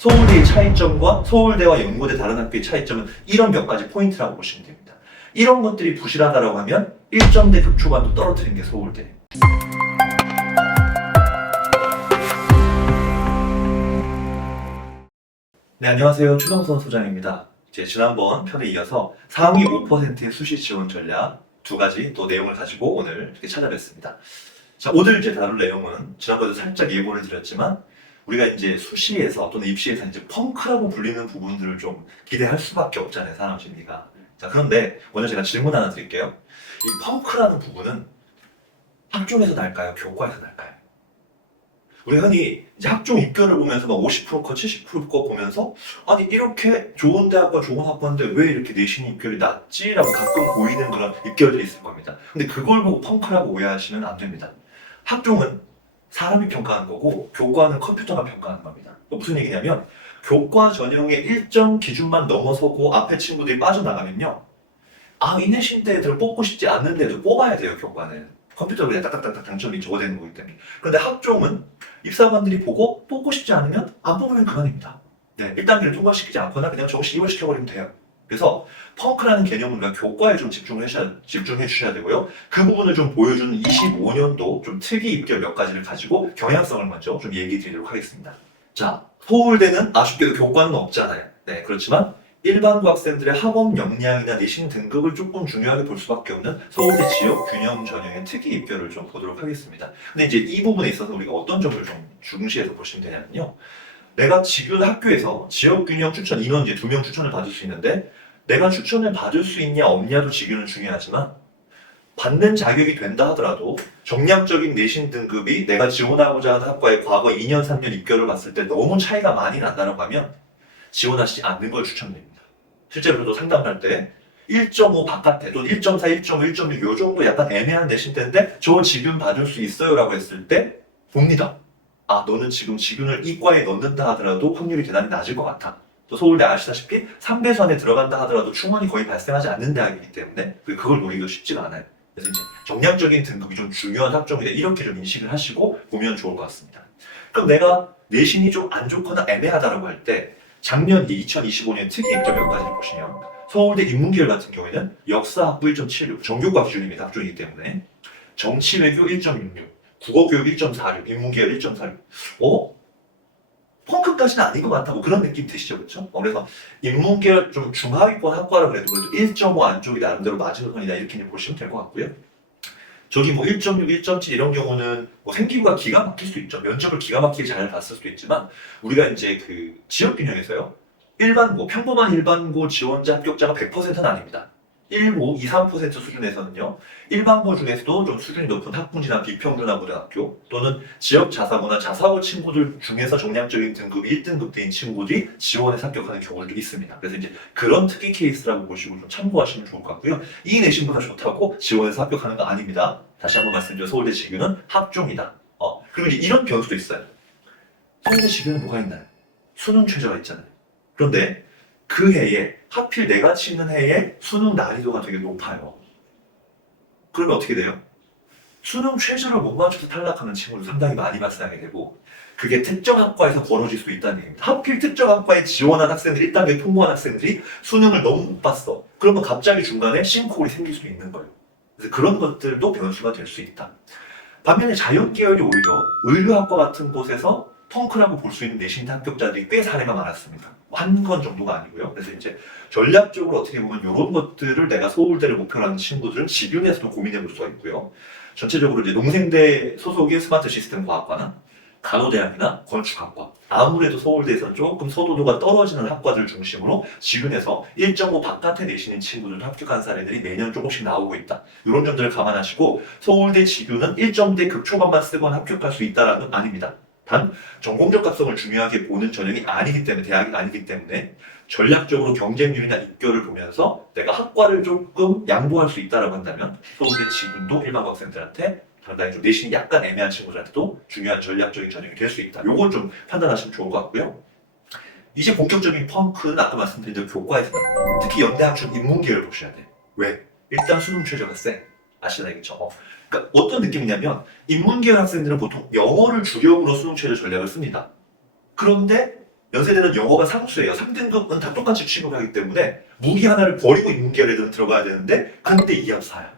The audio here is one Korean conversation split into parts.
서울대의 차이점과 서울대와 연고대 다른 학교의 차이점은 이런 몇 가지 포인트라고 보시면 됩니다. 이런 것들이 부실하다고 하면 1점대 극초반도 떨어뜨린 게 서울대. 네, 안녕하세요. 추동선 소장입니다. 지난번 편에 이어서 상위 5%의 수시 지원 전략 두 가지 또 내용을 가지고 오늘 이렇게 찾아뵙습니다. 자, 오늘 다룰 내용은 지난번에도 살짝 예고를 드렸지만 우리가 이제 수시에서 또는 입시에서 이제 펑크라고 불리는 부분들을 좀 기대할 수밖에 없잖아요, 사람 심리가. 자, 그런데 먼저 제가 질문 하나 드릴게요. 이 펑크라는 부분은 학종에서 날까요? 교과에서 날까요? 우리가 흔히 이제 학종 입결을 보면서 막 50%컷, 70%컷 보면서 아니 이렇게 좋은 대학과 좋은 학과인데 왜 이렇게 내신 입결이 낮지? 라고 가끔 보이는 그런 입결들이 있을 겁니다. 근데 그걸 보고 펑크라고 오해하시면 안 됩니다. 학종은 사람이 평가하는 거고 교과는 컴퓨터가 평가하는 겁니다. 무슨 얘기냐면 교과 전형의 일정 기준만 넘어서고 앞에 친구들이 빠져나가면요, 이 내신 때들 뽑고 싶지 않는데도 뽑아야 돼요. 교과는 컴퓨터로 그냥 딱딱딱딱 당첨이 적어되는 거기 때문에. 그런데 학종은 입사관들이 보고 뽑고 싶지 않으면 안 뽑으면 그만입니다. 네, 1단계를 통과시키지 않거나 그냥 정시 2월 시켜버리면 돼요. 그래서 펑크라는 개념은 우리가 교과에 좀 집중해 주셔야 되고요. 그 부분을 좀 보여주는 25년도 좀 특이 입결 몇 가지를 가지고 경향성을 먼저 좀 얘기 드리도록 하겠습니다. 자, 서울대는 아쉽게도 교과는 없잖아요. 네, 그렇지만 일반고 학생들의 학업 역량이나 내신 등급을 조금 중요하게 볼 수밖에 없는 서울대 지역 균형 전형의 특이 입결을 좀 보도록 하겠습니다. 근데 이제 이 부분에 있어서 우리가 어떤 점을 좀 중시해서 보시면 되냐면요, 내가 지금 학교에서 지역 균형 추천 인원 이제 2명 추천을 받을 수 있는데 내가 추천을 받을 수 있냐 없냐도 지금은 중요하지만 받는 자격이 된다 하더라도 정량적인 내신 등급이 내가 지원하고자 하는 학과의 과거 2년, 3년 입결을 봤을 때 너무 차이가 많이 난다고 하면 지원하시지 않는 걸 추천드립니다. 실제로도 상담할 때 1.5 바깥에 또는 1.4, 1.5, 1.6 요 정도 약간 애매한 내신대인데 저 지금 받을 수 있어요 라고 했을 때 봅니다. 너는 지금 지균을 이과에 넣는다 하더라도 확률이 대단히 낮을 것 같아. 또 서울대 아시다시피 3배수 안에 들어간다 하더라도 충원이 거의 발생하지 않는 대학이기 때문에 그걸 노리기가 쉽지가 않아요. 그래서 이제 정량적인 등급이 좀 중요한 학종인데 이렇게 좀 인식을 하시고 보면 좋을 것 같습니다. 그럼 내가 내신이 좀 안 좋거나 애매하다라고 할 때 작년 2025년 특이 입결 몇 가지를 보시면 서울대 인문계열 같은 경우에는 역사학부 1.76, 정교과 기준입니다. 학종이기 때문에 정치외교 1.66, 국어교육 1.46, 인문계열 1.46. 펑크까지는 아닌 것 같다고 그런 느낌 드시죠, 그렇죠? 그래서 인문계열 좀 중하위권 학과라 그래도 1.5 안쪽이 나름대로 맞은 편이다 이렇게 보시면 될 것 같고요. 저기 1.6, 1.7 이런 경우는 생기부가 기가 막힐 수 있죠. 면접을 기가 막히게 잘 봤을 수도 있지만 우리가 이제 그 지역균형에서요, 일반고, 평범한 일반고 지원자 합격자가 100%는 아닙니다. 1고 2, 3% 수준에서는요, 일반고 중에서도 좀 수준이 높은 학군지나 비평준화 고등학교 또는 지역 자사고나 자사고 친구들 중에서 정량적인 등급이 1등급대인 친구들이 지원해서 합격하는 경우도 있습니다. 그래서 이제 그런 특이 케이스라고 보시고 좀 참고하시면 좋을 것 같고요. 이 내신보다 좋다고 지원해서 합격하는 거 아닙니다. 다시 한번 말씀드려 서울대 지규는 학종이다. 그리고 이제 이런 변수도 있어요. 서울대 지규는 뭐가 있나요? 수능 최저가 있잖아요. 그런데 그 해에 하필 내가 치는 해에 수능 난이도가 되게 높아요. 그러면 어떻게 돼요? 수능 최저를 못 맞춰서 탈락하는 친구를 상당히 많이 발생하게 되고 그게 특정 학과에서 벌어질 수 있다는 얘기입니다. 하필 특정 학과에 지원한 학생들이 1단계 통보한 학생들이 수능을 너무 못 봤어. 그러면 갑자기 중간에 싱크홀이 생길 수 있는 거예요. 그래서 그런 것들도 변수가 될 수 있다. 반면에 자연계열이 오히려 의료학과 같은 곳에서 펑크라고 볼 수 있는 내신 합격자들이 꽤 사례가 많았습니다. 한 건 정도가 아니고요. 그래서 이제 전략적으로 어떻게 보면 이런 것들을 내가 서울대를 목표로 하는 친구들은 지균에서도 고민해 볼 수가 있고요. 전체적으로 이제 농생대 소속의 스마트 시스템 과학과나 간호대학이나 건축학과, 아무래도 서울대에서는 조금 선호도가 떨어지는 학과들 중심으로 지균에서 1.5 바깥에 내시는 친구들 합격한 사례들이 매년 조금씩 나오고 있다. 이런 점들을 감안하시고 서울대 지균은 1점대 극초반만 쓰거나 합격할 수 있다는 건 아닙니다. 단 전공적 합성을 중요하게 보는 전형이 아니기 때문에, 대학이 아니기 때문에 전략적으로 경쟁률이나 입결을 보면서 내가 학과를 조금 양보할 수 있다고 한다면 서울대 지금도 일반 학생들한테 상당히 좀 내신이 약간 애매한 친구들한테도 중요한 전략적인 전형이 될 수 있다. 요건 좀 판단하시면 좋을 것 같고요. 이제 본격적인 펑크는 아까 말씀드린 대로 교과에서 특히 연대학촌 인문계열 보셔야 돼. 왜? 일단 수능 최저가 세. 아시나요? 그쵸? 그러니까 어떤 느낌이냐면 인문계열 학생들은 보통 영어를 주력으로 수능 최저 전략을 씁니다. 그런데 연세대는 영어가 상수예요. 3등급은 다 똑같이 취급하기 때문에 무기 하나를 버리고 인문계열 애들은 들어가야 되는데 근데 2합 4야.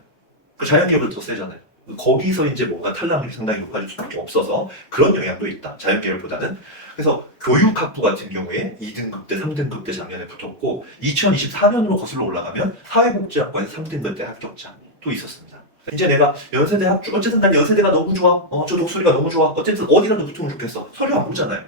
그 자연계열보다 더 세잖아요. 거기서 이제 뭔가 탈락률이 상당히 높아질 수밖에 없어서 그런 영향도 있다. 자연계열보다는. 그래서 교육학부 같은 경우에 2등급 때 3등급 때 작년에 붙었고 2024년으로 거슬러 올라가면 사회복지학과에서 3등급 때 합격자 또 있었습니다. 이제 내가 연세대 합주 어쨌든 난 연세대가 너무 좋아. 저 독수리가 너무 좋아. 어쨌든 어디라도 붙으면 좋겠어. 서류 안 보잖아요.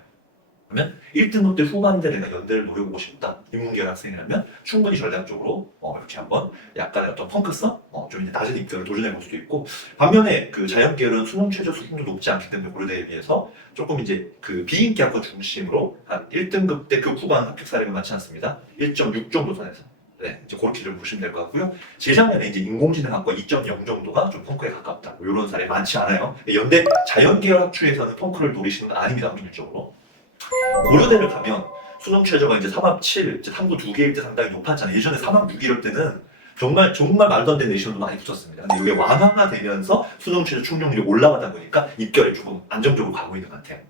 그러면 1등급 때 후반대 내가 연대를 노려보고 싶다. 인문계열 학생이라면 충분히 전략적으로 이렇게 한번 약간의 어떤 펑크성, 좀 이제 낮은 입결을 도전해볼 수도 있고 반면에 그 자연계열은 수능 최저 수준도 높지 않기 때문에 고려대에 비해서 조금 이제 그 비인기 학과 중심으로 한 1등급 때 그 후반 합격 사례가 많지 않습니다. 1.6 정도 선에서. 네, 이제 그렇게 좀 보시면 될 것 같고요. 재작년에 이제 인공지능학과 2.0 정도가 좀 펑크에 가깝다. 뭐 이런 사례 많지 않아요. 연대 자연계열 학추에서는 펑크를 노리시는 건 아닙니다. 확률적으로. 고려대를 가면 수능 최저가 이제 3합 7, 이제 탐구 2개일 때 상당히 높았잖아요. 예전에 3합 6 이럴 때는 정말 말도 안 되는 내신도 많이 붙었습니다. 근데 이게 완화가 되면서 수능 최저 충족률이 올라가다 보니까 입결이 조금 안정적으로 가고 있는 것 같아요.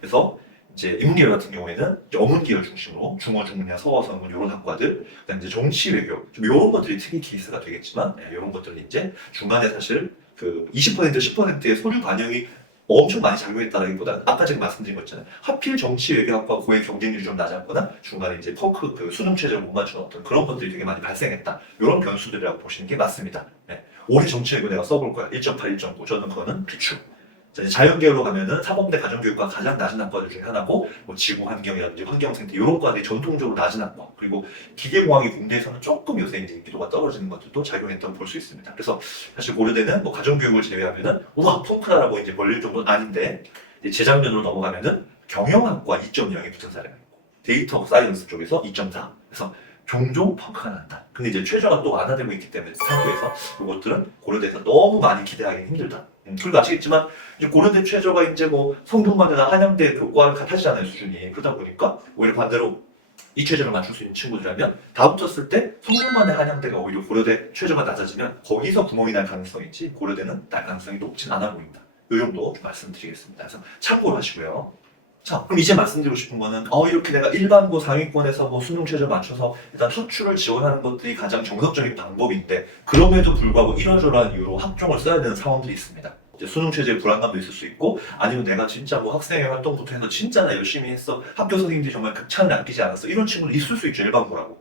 그래서 이제 인문계열 같은 경우에는 이제 어문계열 중심으로 중어, 중문야, 서어, 서문 이런 학과들, 그다음 이제 정치, 외교 좀 이런 것들이 특이 케이스가 되겠지만 이런 것들은 이제 중간에 사실 그 20% 10%의 서류 반영이 엄청 많이 작용했다라기보다는 아까 제가 말씀드린 거 있잖아요. 하필 정치 외교학과 고의 경쟁률이 좀 낮았거나 중간에 이제 펑크 그 수능 최저를 못 맞추는 어떤 그런 것들이 되게 많이 발생했다. 이런 변수들이라고 보시는 게 맞습니다. 네. 올해 정치 외교 내가 써볼 거야. 1.8, 1.9. 저는 그거는 비추. 자연계열로 가면은 사범대 가정교육과 가장 낮은 학과들 중에 하나고 뭐 지구환경이라든지 환경생태 이런 과들이 전통적으로 낮은 학과 그리고 기계공학이 국내에서는 조금 요새 이제 인기도가 떨어지는 것들도 작용했다고 볼 수 있습니다. 그래서 사실 고려대는 뭐 가정교육을 제외하면은 우와 펑크라고 이제 벌릴 정도는 아닌데 이제 재작년으로 넘어가면은 경영학과 2.0에 붙은 사례가 있고 데이터 사이언스 쪽에서 2.4 그래서 종종 펑크가 난다. 근데 이제 최저가 또 완화되고 있기 때문에 상도에서 이것들은 고려대에서 너무 많이 기대하기는 힘들다. 그리고 아시겠지만 이제 고려대 최저가 이제 뭐 성균관대나 한양대 교과를 같아지잖아요 수준이. 그러다 보니까 오히려 반대로 이 최저를 맞출 수 있는 친구들이라면 다 붙었을 때 성균관대 한양대가 오히려 고려대 최저가 낮아지면 거기서 구멍이 날 가능성이 있지 고려대는 날 가능성이 높진 않아 보인다. 이 정도 좀 말씀드리겠습니다. 그래서 참고를 하시고요. 자, 그럼 이제 말씀드리고 싶은 거는 이렇게 내가 일반고 상위권에서 뭐 수능 최저 맞춰서 일단 학추를 지원하는 것들이 가장 정석적인 방법인데 그럼에도 불구하고 이러저러한 이유로 학종을 써야 되는 상황들이 있습니다. 이제 수능 최저에 불안감도 있을 수 있고 아니면 내가 진짜 뭐 학생회 활동부터 해서 진짜 나 열심히 했어 학교 선생님들이 정말 극찬을 아끼지 않았어 이런 친구들 있을 수 있죠 일반고라고.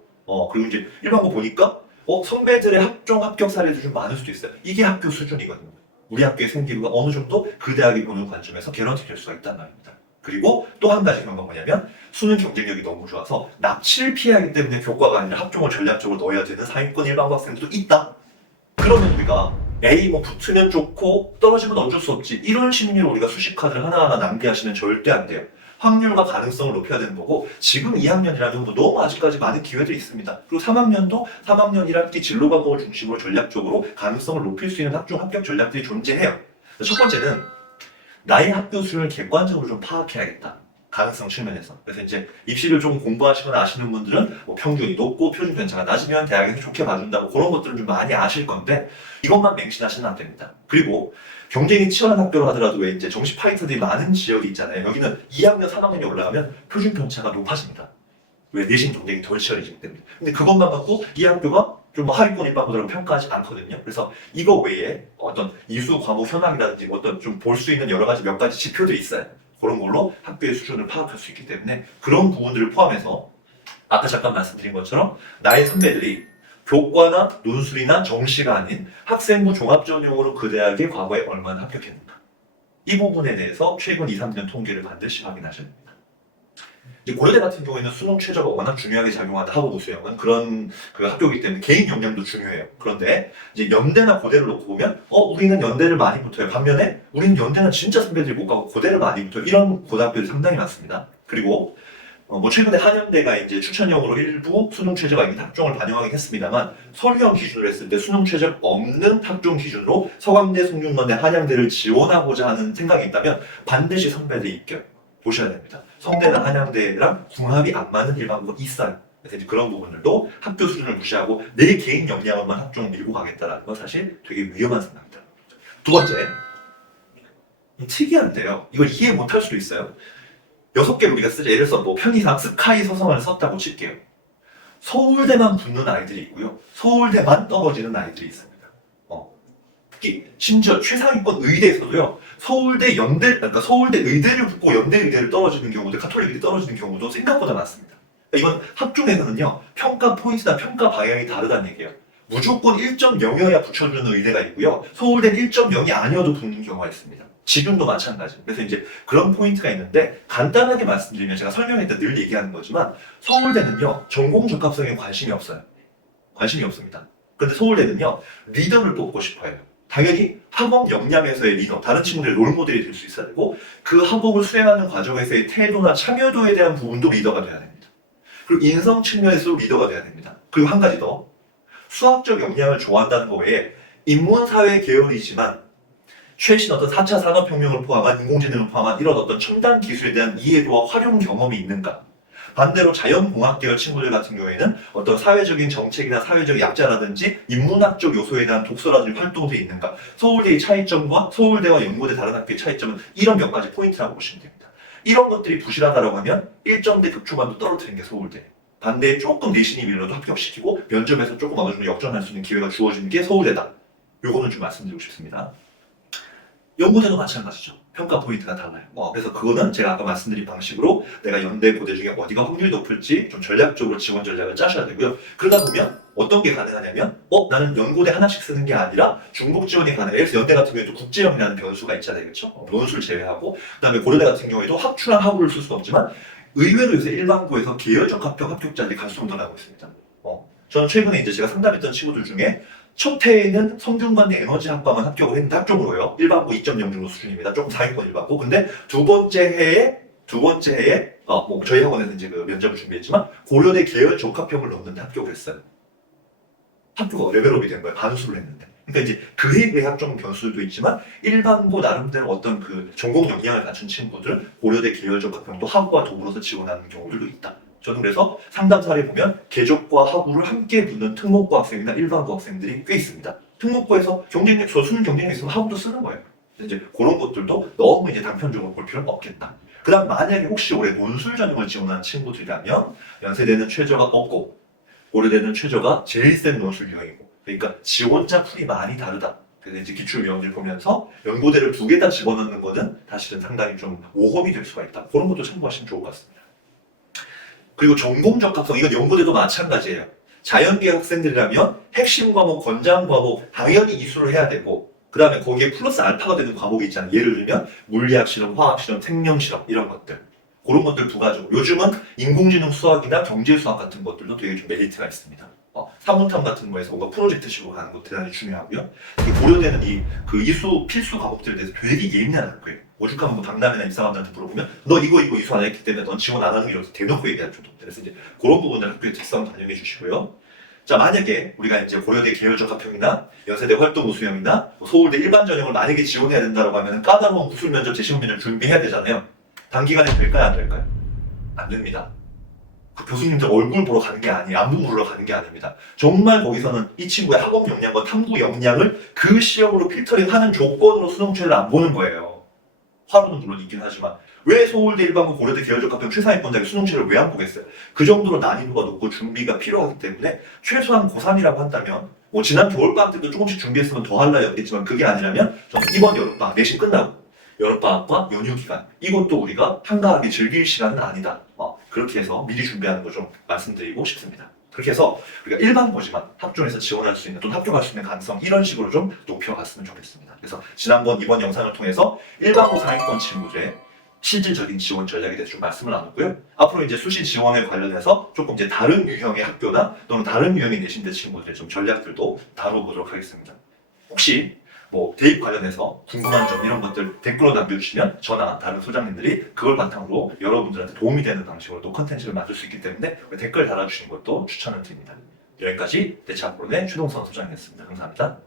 그리고 이제 일반고 보니까 선배들의 학종 합격 사례도 좀 많을 수도 있어요. 이게 학교 수준이거든요. 우리 학교의 생기부가 어느 정도 그 대학이 보는 관점에서 개런티 될 수가 있단 말입니다. 그리고 또 한 가지 그런 건 뭐냐면 수능 경쟁력이 너무 좋아서 납치를 피하기 때문에 교과가 아니라 학종을 전략적으로 넣어야 되는 상위권 일반고 학생들도 있다. 그러면 우리가 A 뭐 붙으면 좋고 떨어지면 어쩔 수 없지 이런 심리로 우리가 수식카드를 하나하나 낭비하시면 절대 안 돼요. 확률과 가능성을 높여야 되는 거고 지금 2학년이라면 뭐 너무 아직까지 많은 기회들이 있습니다. 그리고 3학년도 3학년 1학기 진로 과목을 중심으로 전략적으로 가능성을 높일 수 있는 학종 합격 전략들이 존재해요. 첫 번째는 나의 학교 수준을 객관적으로 좀 파악해야겠다. 가능성 측면에서. 그래서 이제 입시를 좀 공부하시거나 아시는 분들은 뭐 평균이 높고 표준 편차가 낮으면 대학에서 좋게 봐준다고 그런 것들을 좀 많이 아실 건데 이것만 맹신하시면 안 됩니다. 그리고 경쟁이 치열한 학교로 하더라도 왜 이제 정시 파이터들이 많은 지역이 있잖아요. 여기는 2학년, 3학년이 올라가면 표준 편차가 높아집니다. 왜 내신 경쟁이 덜 치열해지기 때문에. 근데 그것만 갖고 이 학교가 좀 하위권 일반고들은 평가하지 않거든요. 그래서 이거 외에 어떤 이수 과목 현황이라든지 어떤 좀 볼 수 있는 여러 가지 몇 가지 지표들이 있어요. 그런 걸로 학교의 수준을 파악할 수 있기 때문에 그런 부분들을 포함해서 아까 잠깐 말씀드린 것처럼 나의 선배들이 교과나 논술이나 정시가 아닌 학생부 종합전형으로 그 대학에 과거에 얼마나 합격했는가. 이 부분에 대해서 최근 2, 3년 통계를 반드시 확인하셔야 됩니다. 이제 고려대 같은 경우에는 수능 최저가 워낙 중요하게 작용하다 하고 우수형은 그런 그 학교이기 때문에 개인 역량도 중요해요. 그런데 이제 연대나 고대를 놓고 보면 우리는 연대를 많이 붙어요. 반면에 우리는 연대는 진짜 선배들이 못 가고 고대를 많이 붙어요. 이런 고등학교들이 상당히 많습니다. 그리고 뭐 최근에 한양대가 이제 추천형으로 일부 수능 최저가 있는 학종을 반영하긴 했습니다만 서류형 기준으로 했을 때 수능 최저 없는 학종 기준으로 서강대, 송윤만대, 한양대를 지원하고자 하는 생각이 있다면 반드시 선배들이 입결 보셔야 됩니다. 성대나 한양대랑 궁합이 안 맞는 일반고가 있어요. 그래서 이제 그런 부분들도 학교 수준을 무시하고 내 개인 역량으로만 학종을 밀고 가겠다라는 건 사실 되게 위험한 생각입니다. 두 번째, 특이한데요. 이걸 이해 못할 수도 있어요. 6개를 우리가 쓰자. 예를 들어서 뭐 편의상 스카이 서성을 썼다고 칠게요. 서울대만 붙는 아이들이 있고요. 서울대만 떨어지는 아이들이 있습니다. 특히 심지어 최상위권 의대에서도요. 서울대 연대, 그러니까 서울대 의대를 붙고 연대 의대를 떨어지는 경우도, 가톨릭 의대 떨어지는 경우도 생각보다 많습니다. 이건 학종에서는요. 평가 포인트나 평가 방향이 다르다는 얘기예요. 무조건 1.0이어야 붙여주는 의대가 있고요. 서울대는 1.0이 아니어도 붙는 경우가 있습니다. 지금도 마찬가지. 그래서 이제 그런 포인트가 있는데 간단하게 말씀드리면 제가 설명할 때 늘 얘기하는 거지만 서울대는요. 전공 적합성에 관심이 없어요. 관심이 없습니다. 그런데 서울대는요. 리더를 뽑고 싶어요. 당연히 학업 역량에서의 리더, 다른 친구들의 롤모델이 될 수 있어야 되고 그 학업을 수행하는 과정에서의 태도나 참여도에 대한 부분도 리더가 돼야 됩니다. 그리고 인성 측면에서도 리더가 돼야 됩니다. 그리고 한 가지 더, 수학적 역량을 좋아한다는 거 외에 인문사회 계열이지만 최신 어떤 4차 산업혁명을 포함한 인공지능을 포함한 이런 어떤 첨단 기술에 대한 이해도와 활용 경험이 있는가? 반대로 자연공학 계열 친구들 같은 경우에는 어떤 사회적인 정책이나 사회적 약자라든지 인문학적 요소에 대한 독서라든지 활동도 있는가? 서울대의 차이점과 서울대와 연고대 다른 학교의 차이점은 이런 몇 가지 포인트라고 보시면 됩니다. 이런 것들이 부실하다고 하면 1점대 급초반도 떨어뜨리는 게 서울대. 반대에 조금 내신이 밀려도 합격시키고 면접에서 조금 어느 정도 역전할 수 있는 기회가 주어지는 게 서울대다. 요거는 좀 말씀드리고 싶습니다. 연고대도 마찬가지죠. 평가 포인트가 달라요. 그래서 그거는 제가 아까 말씀드린 방식으로 내가 연대, 고대 중에 어디가 확률이 높을지 좀 전략적으로 지원 전략을 짜셔야 되고요. 그러다 보면 어떤 게 가능하냐면 나는 연고대 하나씩 쓰는 게 아니라 중복 지원이 가능해요. 그래서 연대 같은 경우에도 국제형이라는 변수가 있잖아요. 그렇죠? 논술 제외하고 그다음에 고려대 같은 경우에도 학추랑 학우를 쓸 수는 없지만 의외로 요새 일반고에서 계열적 합격자들이 가수성 늘어나고 있습니다. 저는 최근에 이제 제가 상담했던 친구들 중에 첫 해에는 성균관대 에너지학과만 합격을 했는데 합격으로요. 일반고 2.0 정도 수준입니다. 조금 상위권 일반고. 근데 두 번째 해에 저희 학원에서 이제 그 면접을 준비했지만 고려대 계열 적합형을 넣었는데 합격을 했어요. 학교가 레벨업이 된 거예요. 반수를 했는데. 그러니까 이제 그에 대한 좀 변수도 있지만 일반고 나름대로 어떤 그 전공 역량을 갖춘 친구들 고려대 계열 적합형도 학부와 더불어서 지원하는 경우들도 있다. 저는 그래서 상담 사례 보면 계적과 학부를 함께 붙는 특목고 학생이나 일반고 학생들이 꽤 있습니다. 특목고에서 경쟁력, 수능 경쟁력 있으면 학부도 쓰는 거예요. 이제 그런 것들도 너무 이제 단편적으로 볼 필요는 없겠다. 그 다음 만약에 혹시 올해 논술 전형을 지원하는 친구들이라면 연세대는 최저가 없고 고려대는 최저가 제일 센 논술 유형이고 그러니까 지원자 풀이 많이 다르다. 그래서 이제 기출 유형을 보면서 연고대를 2개 다 집어넣는 거는 사실은 상당히 좀 모험이 될 수가 있다. 그런 것도 참고하시면 좋을 것 같습니다. 그리고 전공 적합성, 이건 연고대도 마찬가지예요. 자연계열 학생들이라면 핵심 과목, 권장 과목 당연히 이수를 해야 되고 그 다음에 거기에 플러스 알파가 되는 과목이 있잖아요. 예를 들면 물리학 실험, 화학 실험, 생명 실험 이런 것들. 그런 것들 부가적으로. 요즘은 인공지능 수학이나 경제 수학 같은 것들도 되게 좀 메리트가 있습니다. 사문탐 같은 거에서 뭔가 프로젝트식으로 가는 거 대단히 중요하고요. 고려대는 그 이수 필수 과목들에 대해서 되게 예민한 학교예요. 오죽하면 뭐 강남이나 이사람들한테 물어보면 너 이거 이수 안 했기 때문에 넌 지원 안 하는 게 이렇게 대놓고 얘기할 정도. 그래서 이제 그런 부분들 학교의 특성 반영해 주시고요. 자, 만약에 우리가 이제 고려대 계열적 합평이나 연세대 활동 우수형이나 서울대 일반 전형을 만약에 지원해야 된다고 하면 까다로운 구술 면접, 재시험 면접 준비해야 되잖아요. 단기간에 될까요, 안 될까요? 안 됩니다. 그 교수님들 얼굴 보러 가는 게 아니에요. 안부 물으러 가는 게 아닙니다. 정말 거기서는 이 친구의 학업 역량과 탐구 역량을 그 시험으로 필터링하는 조건으로 수능체를 안 보는 거예요. 화로는 물론 있긴 하지만 왜 서울대 일반고 고려대 계열적 합평 최상위권자가 수능체를 왜 안 보겠어요? 그 정도로 난이도가 높고 준비가 필요하기 때문에 최소한 고3이라고 한다면 지난 겨울방학 때도 조금씩 준비했으면 더 할 나위였겠지만 그게 아니라면 저는 이번 여름방학 내신 끝나고 여름방학과 연휴기간 이것도 우리가 한가하게 즐길 시간은 아니다. 그렇게 해서 미리 준비하는 거 좀 말씀드리고 싶습니다. 그렇게 해서 우리가 일반고지만 학종에서 지원할 수 있는 또는 합격할 수 있는 가능성 이런 식으로 좀 높여갔으면 좋겠습니다. 그래서 지난번 이번 영상을 통해서 일반고 상위권 친구들의 실질적인 지원 전략에 대해서 좀 말씀을 나눴고요. 앞으로 이제 수시 지원에 관련해서 조금 이제 다른 유형의 학교나 또는 다른 유형의 내신대 친구들의 좀 전략들도 다뤄보도록 하겠습니다. 혹시 대입 관련해서 궁금한 점 이런 것들 댓글로 남겨주시면 저나 다른 소장님들이 그걸 바탕으로 여러분들한테 도움이 되는 방식으로 또 컨텐츠를 만들 수 있기 때문에 댓글 달아주시는 것도 추천을 드립니다. 여기까지 대체학부론의 최동선 소장이었습니다. 감사합니다.